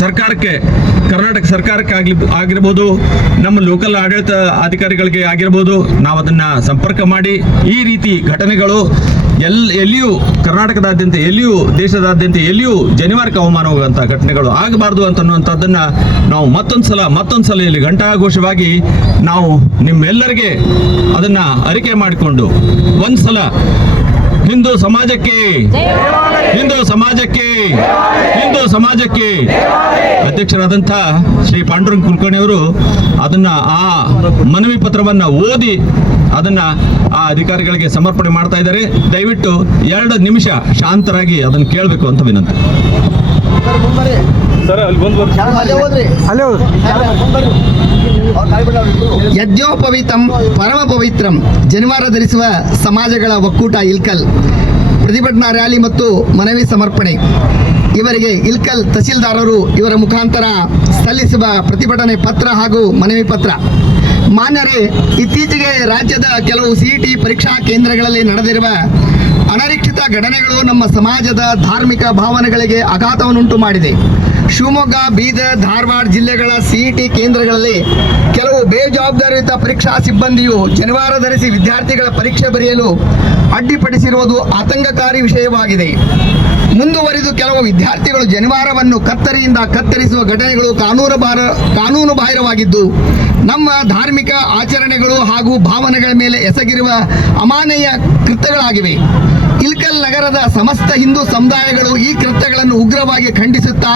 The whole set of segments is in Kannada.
ಸರ್ಕಾರಕ್ಕೆ, ಕರ್ನಾಟಕ ಸರ್ಕಾರಕ್ಕೆ ಆಗಲಿ ಆಗಿರ್ಬೋದು, ನಮ್ಮ ಲೋಕಲ್ ಆಡಳಿತ ಅಧಿಕಾರಿಗಳಿಗೆ ಆಗಿರ್ಬೋದು ನಾವು ಅದನ್ನು ಸಂಪರ್ಕ ಮಾಡಿ, ಈ ರೀತಿ ಘಟನೆಗಳು ಎಲ್, ಎಲ್ಲಿಯೂ ಕರ್ನಾಟಕದಾದ್ಯಂತ, ಎಲ್ಲಿಯೂ ದೇಶದಾದ್ಯಂತ, ಎಲ್ಲಿಯೂ ಜನಿವಾರಕ್ಕೆ ಅವಮಾನ ಹೋಗುವಂಥ ಘಟನೆಗಳು ಆಗಬಾರ್ದು ಅಂತನ್ನುವಂಥದ್ದನ್ನು ನಾವು ಮತ್ತೊಂದು ಸಲ ಮತ್ತೊಂದು ಸಲ ಇಲ್ಲಿ ಘಂಟಾಘೋಷವಾಗಿ ನಾವು ನಿಮ್ಮೆಲ್ಲರಿಗೆ ಅದನ್ನ ಅರಿಕೆ ಮಾಡಿಕೊಂಡು ಒಂದು ಸಲ ಹಿಂದೂ ಸಮಾಜಕ್ಕೆ ಹಿಂದೂ ಸಮಾಜಕ್ಕೆ ಸಮಾಜಕ್ಕೆ ಅಧ್ಯಕ್ಷರಾದಂಥ ಶ್ರೀ ಪಾಂಡುರಂಗ್ ಕುಲಕರ್ಣಿ ಅವರು ಅದನ್ನ ಆ ಮನವಿ ಪತ್ರವನ್ನ ಓದಿ ಅದನ್ನ ಆ ಅಧಿಕಾರಿಗಳಿಗೆ ಸಮರ್ಪಣೆ ಮಾಡ್ತಾ ಇದ್ದಾರೆ. ದಯವಿಟ್ಟು ಎರಡು ನಿಮಿಷ ಶಾಂತರಾಗಿ ಅದನ್ನು ಕೇಳಬೇಕು ಅಂತ ವಿನಂತಿ. ಪವಿತ್ರಂ ಪರಮ ಪವಿತ್ರಂ ಜನಿವಾರ ಧರಿಸುವ ಸಮಾಜಗಳ ಒಕ್ಕೂಟ ಇಲ್ಕಲ್. ಪ್ರತಿಭಟನಾ ರ್ಯಾಲಿ ಮತ್ತು ಮನವಿ ಸಮರ್ಪಣೆ. ಇವರಿಗೆ ಇಲ್ಕಲ್ ತಹಸೀಲ್ದಾರರು ಇವರ ಮುಖಾಂತರ ಸಲ್ಲಿಸುವ ಪ್ರತಿಭಟನೆ ಪತ್ರ ಹಾಗೂ ಮನವಿ ಪತ್ರ. ಮಾನ್ಯರೇ, ಇತ್ತೀಚೆಗೆ ರಾಜ್ಯದ ಕೆಲವು ಸಿಇಟಿ ಪರೀಕ್ಷಾ ಕೇಂದ್ರಗಳಲ್ಲಿ ನಡೆದಿರುವ ಅನರೀಕ್ಷಿತ ಘಟನೆಗಳು ನಮ್ಮ ಸಮಾಜದ ಧಾರ್ಮಿಕ ಭಾವನೆಗಳಿಗೆ ಆಘಾತವನ್ನುಂಟು ಮಾಡಿದೆ ಶಿವಮೊಗ್ಗ, ಬೀದರ್, ಧಾರವಾಡ ಜಿಲ್ಲೆಗಳ ಸಿಇಟಿ ಕೇಂದ್ರಗಳಲ್ಲಿ ಕೆಲವು ಬೇಜವಾಬ್ದಾರಿಯುತ ಪರೀಕ್ಷಾ ಸಿಬ್ಬಂದಿಯು ಜನಿವಾರ ಧರಿಸಿ ವಿದ್ಯಾರ್ಥಿಗಳ ಪರೀಕ್ಷೆ ಬರೆಯಲು ಅಡ್ಡಿಪಡಿಸಿರುವುದು ಆತಂಕಕಾರಿ ವಿಷಯವಾಗಿದೆ. ಮುಂದುವರಿದು ಕೆಲವು ವಿದ್ಯಾರ್ಥಿಗಳು ಜನಿವಾರವನ್ನು ಕತ್ತರಿಯಿಂದ ಕತ್ತರಿಸುವ ಘಟನೆಗಳು ಕಾನೂನು ಬಾರ, ಕಾನೂನು ಬಾಹಿರವಾಗಿದ್ದು, ನಮ್ಮ ಧಾರ್ಮಿಕ ಆಚರಣೆಗಳು ಹಾಗೂ ಭಾವನೆಗಳ ಮೇಲೆ ಎಸಗಿರುವ ಅಮಾನೀಯ ಕೃತ್ಯಗಳಾಗಿವೆ. ಇಲ್ಕಲ್ ನಗರದ ಸಮಸ್ತ ಹಿಂದೂ ಸಮುದಾಯಗಳು ಈ ಕೃತ್ಯಗಳನ್ನು ಉಗ್ರವಾಗಿ ಖಂಡಿಸುತ್ತಾ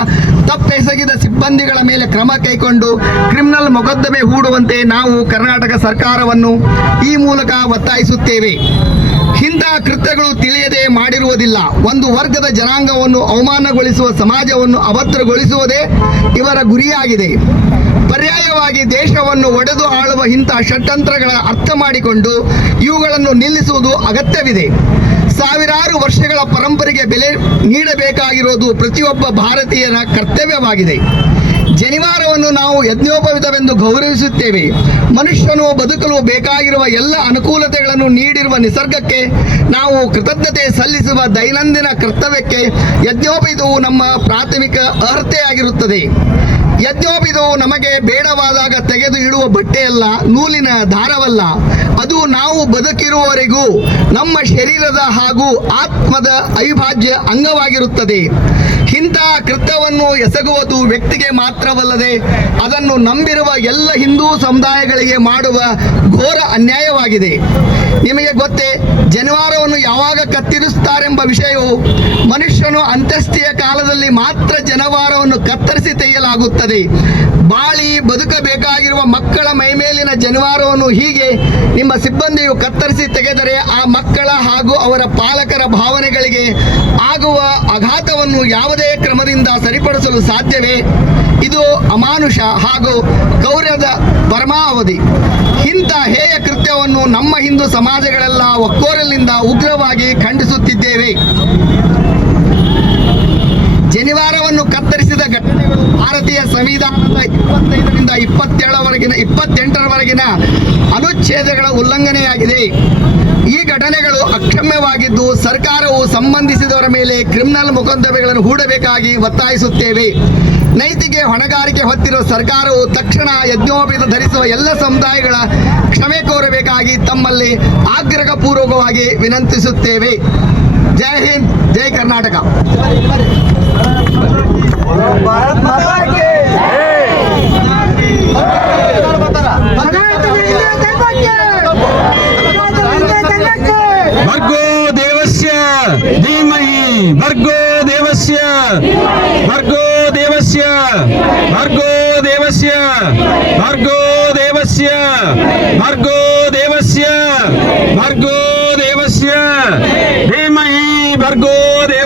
ತಪ್ಪೆಸಗಿದ ಸಿಬ್ಬಂದಿಗಳ ಮೇಲೆ ಕ್ರಮ ಕೈಗೊಂಡು ಕ್ರಿಮಿನಲ್ ಮೊಕದ್ದಮೆ ಹೂಡುವಂತೆ ನಾವು ಕರ್ನಾಟಕ ಸರ್ಕಾರವನ್ನು ಈ ಮೂಲಕ ಒತ್ತಾಯಿಸುತ್ತೇವೆ. ಇಂತಹ ಕೃತ್ಯಗಳು ತಿಳಿಯದೆ ಮಾಡಿರುವುದಿಲ್ಲ. ಒಂದು ವರ್ಗದ ಜನಾಂಗವನ್ನು ಅವಮಾನಗೊಳಿಸುವ ಸಮಾಜವನ್ನು ಅಭದ್ರಗೊಳಿಸುವುದೇ ಇವರ ಗುರಿಯಾಗಿದೆ. ಪರ್ಯಾಯವಾಗಿ ದೇಶವನ್ನು ಒಡೆದು ಆಳುವ ಇಂತಹ ಷಡ್ಯಂತ್ರಗಳ ಅರ್ಥ ಮಾಡಿಕೊಂಡು ಇವುಗಳನ್ನು ನಿಲ್ಲಿಸುವುದು ಅಗತ್ಯವಿದೆ. ಸಾವಿರಾರು ವರ್ಷಗಳ ಪರಂಪರೆಗೆ ಬೆಲೆ ನೀಡಬೇಕಾಗಿರೋದು ಪ್ರತಿಯೊಬ್ಬ ಭಾರತೀಯರ ಕರ್ತವ್ಯವಾಗಿದೆ. ಜನಿವಾರವನ್ನು ನಾವು ಯಜ್ಞೋಪವಿತವೆಂದು ಗೌರವಿಸುತ್ತೇವೆ. ಮನುಷ್ಯನು ಬದುಕಲು ಬೇಕಾಗಿರುವ ಎಲ್ಲ ಅನುಕೂಲತೆಗಳನ್ನು ನೀಡಿರುವ ನಿಸರ್ಗಕ್ಕೆ ನಾವು ಕೃತಜ್ಞತೆ ಸಲ್ಲಿಸುವ ದೈನಂದಿನ ಕರ್ತವ್ಯಕ್ಕೆ ಯಜ್ಞೋಪವಿತವು ನಮ್ಮ ಪ್ರಾಥಮಿಕ ಅರ್ಹತೆಯಾಗಿರುತ್ತದೆ. ಯಜ್ಞೋಪವಿತವು ನಮಗೆ ಬೇಡವಾದಾಗ ತೆಗೆದು ಇಡುವ ಬಟ್ಟೆಯಲ್ಲ, ನೂಲಿನ ದಾರವಲ್ಲ, ಅದು ನಾವು ಬದುಕಿರುವವರೆಗೂ ನಮ್ಮ ಶರೀರದ ಹಾಗೂ ಆತ್ಮದ ಅವಿಭಾಜ್ಯ ಅಂಗವಾಗಿರುತ್ತದೆ. ಇಂಥ ಕೃತ್ಯವನ್ನು ಎಸಗುವುದು ವ್ಯಕ್ತಿಗೆ ಮಾತ್ರವಲ್ಲದೆ ಅದನ್ನು ನಂಬಿರುವ ಎಲ್ಲ ಹಿಂದೂ ಸಮುದಾಯಗಳಿಗೆ ಮಾಡುವ ಘೋರ ಅನ್ಯಾಯವಾಗಿದೆ. ನಿಮಗೆ ಗೊತ್ತೇ, ಜನಿವಾರವನ್ನು ಯಾವಾಗ ಕತ್ತರಿಸುತ್ತಾರೆಂಬ ವಿಷಯವು ಮನುಷ್ಯನು ಅಂತ್ಯಸ್ಥಿಯ ಕಾಲದಲ್ಲಿ ಮಾತ್ರ ಜನವಾರವನ್ನು ಕತ್ತರಿಸಿ ತೆಗೆಯಲಾಗುತ್ತದೆ. ಬಾಳಿ ಬದುಕಬೇಕಾಗಿರುವ ಮಕ್ಕಳ ಮೈಮೇಲಿನ ಜನಿವಾರವನ್ನು ಹೀಗೆ ನಿಮ್ಮ ಸಿಬ್ಬಂದಿಯು ಕತ್ತರಿಸಿ ತೆಗೆದರೆ ಆ ಮಕ್ಕಳ ಹಾಗೂ ಅವರ ಪಾಲಕರ ಭಾವನೆಗಳಿಗೆ ಆಗುವ ಆಘಾತವನ್ನು ಯಾವುದೇ ಕ್ರಮದಿಂದ ಸರಿಪಡಿಸಲು ಸಾಧ್ಯವೇ? ಇದು ಅಮಾನುಷ ಹಾಗೂ ಗೌರವದ ಪರಮಾವಧಿ. ಇಂಥ ಹೇಯ ಕೃತ್ಯವನ್ನು ನಮ್ಮ ಹಿಂದೂ ಸಮಾಜಗಳೆಲ್ಲ ಒಕ್ಕೋರಲ್ಲಿಂದ ಉಗ್ರವಾಗಿ ಖಂಡಿಸುತ್ತಿದ್ದೇವೆ ಜನಿವಾರವನ್ನು ಕತ್ತರಿಸಿದ ಘಟನೆಗಳು ಭಾರತೀಯ ಸಂವಿಧಾನದ ಇಪ್ಪತ್ತೈದರಿಂದ ಇಪ್ಪತ್ತೇಳವರೆಗಿನ, ಇಪ್ಪತ್ತೆಂಟರವರೆಗಿನ ಅನುಚ್ಛೇದಗಳ ಉಲ್ಲಂಘನೆಯಾಗಿದೆ. ಈ ಘಟನೆಗಳು ಅಕ್ಷಮ್ಯವಾಗಿದ್ದು ಸರ್ಕಾರವು ಸಂಬಂಧಿಸಿದವರ ಮೇಲೆ ಕ್ರಿಮಿನಲ್ ಮೊಕದ್ದಮೆಗಳನ್ನು ಹೂಡಬೇಕಾಗಿ ಒತ್ತಾಯಿಸುತ್ತೇವೆ. ನೈತಿಗೆ ಹೊಣೆಗಾರಿಕೆ ಹೊತ್ತಿರುವ ಸರ್ಕಾರವು ತಕ್ಷಣ ಯಜ್ಞೋಪೇತ ಧರಿಸುವ ಎಲ್ಲ ಸಮುದಾಯಗಳ ಕ್ಷಮೆ ಕೋರಬೇಕಾಗಿ ತಮ್ಮಲ್ಲಿ ಆಗ್ರಹಪೂರ್ವಕವಾಗಿ ವಿನಂತಿಸುತ್ತೇವೆ. ಜೈ ಹಿಂದ್, ಜೈ ಕರ್ನಾಟಕ. దేవస్య భార్గో దేవస్య భార్గో దేవస్య భార్గో దేవస్య ధీమహి భార్గో దేవ